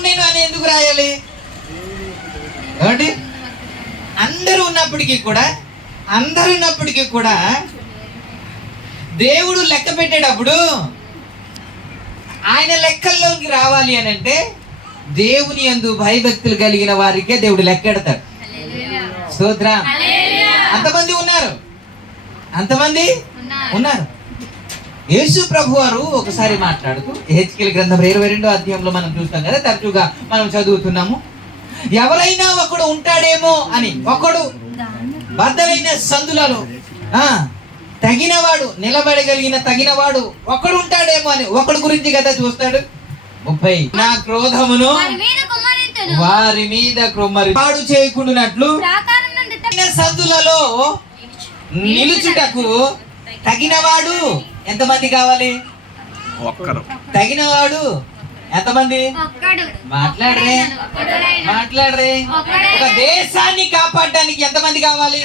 ఉండేను అని ఎందుకు రాయాలి? ఏమండి? అందరూ ఉన్నప్పటికీ కూడా అందరూ ఉన్నప్పటికీ కూడా దేవుడు లెక్క పెట్టేటప్పుడు ఆయన లెక్కల్లోకి రావాలి అని అంటే దేవుని యందు భయభక్తులు కలిగిన వారికే దేవుడు లెక్కెడతాడు స్తోత్రం. అంతమంది ఉన్నారు. అంతమంది ఉన్నారు. యేసు ప్రభు వారు ఒకసారి మాట్లాడుతూ హెచ్కెల్ గ్రంథం ఇరవై రెండో అధ్యాయంలో మనం చూస్తాం కదా తరచుగా మనం చదువుతున్నాము ఎవరైనా ఒకడు ఉంటాడేమో అని ఒకడు బద్దలైన సందులలో తగినవాడు నిలబడగలిగిన తగినవాడు ఒకడు ఉంటాడేమో అని ఒకడు గురించి కదా చూస్తాడు? ముప్పై. నా క్రోధమును వారి మీద క్రొమ్మరి పాడు చేయకుండానట్లు తగిన సందులలో నిలుచుటకు తగినవాడు ఎంతమంది కావాలి? ఒక్కరు. తగినవాడు ఎంతమంది? ఒక్కడు. మాట్లాడరే. మాట్లాడరే. ఒక దేశాన్ని కాపాడడానికి ఎంతమంది కావాలి?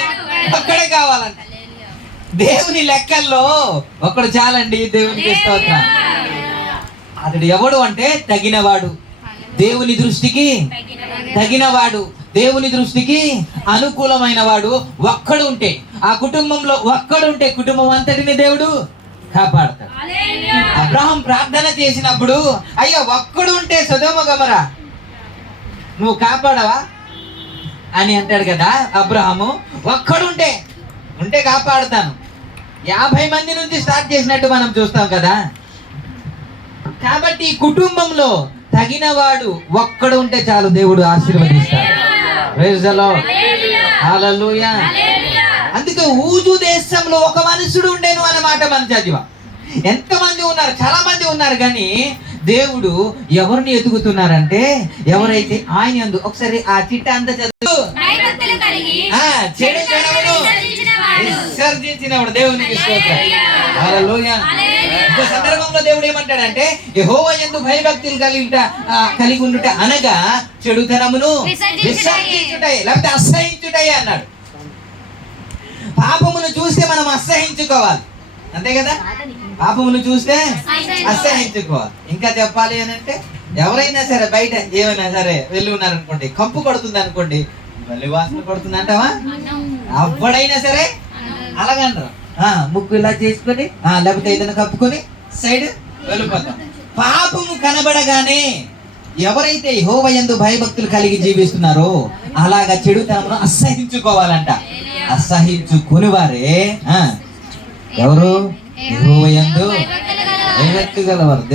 ఒక్కడే. కావాలంట. దేవుని లెక్కల్లో ఒకడు చాలండి దేవునికి స్తోత్రం. అతడు ఎవడు అంటే తగినవాడు. దేవుని దృష్టికి తగినవాడు. దేవుని దృష్టికి అనుకూలమైన వాడు ఒక్కడు ఉంటే ఆ కుటుంబంలో ఒక్కడు ఉంటే కుటుంబం అంతటిని దేవుడు కాపాడతాడు. అబ్రహం ప్రార్థన చేసినప్పుడు అయ్యా ఒక్కడు ఉంటే సదోమ గమరా. నువ్వు కాపాడవా? అని అంటాడు కదా అబ్రహము ఒక్కడు ఉంటే కాపాడుతాను. యాభై మంది నుంచి స్టార్ట్ చేసినట్టు మనం చూస్తాం కదా. కాబట్టి కుటుంబంలో తగినవాడు ఒక్కడు ఉంటే చాలు దేవుడు ఆశీర్వదిస్తాడు. అందుకే ఊజు దేశంలో ఒక మనుషుడు ఉండేను అన్నమాట మనం చదివా ఎంతమంది ఉన్నారు? చాలా మంది ఉన్నారు కానీ దేవుడు ఎవరిని ఎదుగుతున్నారంటే ఎవరైతే ఆయన యందు ఒకసారి ఆ చిట్ట అంతా చదువు. చెడు జనమును విసర్జించినవాడు. విసర్జించినవాడు దేవునికి స్తోత్రం. హల్లెలూయా. ఇంకో సందర్భంలో దేవుడు ఏమంటాడంటే యెహోవా యందు భయభక్తులు కలిగిట కలిగి ఉండుట అనగా చెడుతనమును. విసర్జించుటయే లేకపోతే అసహించుటయే అన్నాడు. పాపమును చూస్తే మనం అసహించుకోవాలి. అంతే కదా? పాపమును చూస్తే అసహించుకోవాలి. ఇంకా చెప్పాలి అని అంటే ఎవరైనా సరే బయట ఏమైనా సరే వెళ్ళి ఉన్నారనుకోండి కంపు కొడుతుంది అనుకోండి మళ్ళీ వాసన కొడుతుంది అంటావా? ఎవడైనా సరే అలాగంటారు ఆ, ముక్కు ఇలా చేసుకొని ఆ, లేకపోతే ఏదైనా కప్పుకొని సైడ్ వెళ్ళిపోతాం. పాపము కనబడగానే ఎవరైతే యెహోవయందు భయభక్తులు కలిగి జీవిస్తున్నారో అలాగా చెడుతనమును అసహించుకోవాలంట. అసహించుకుని వారే ఎవరు గలవారు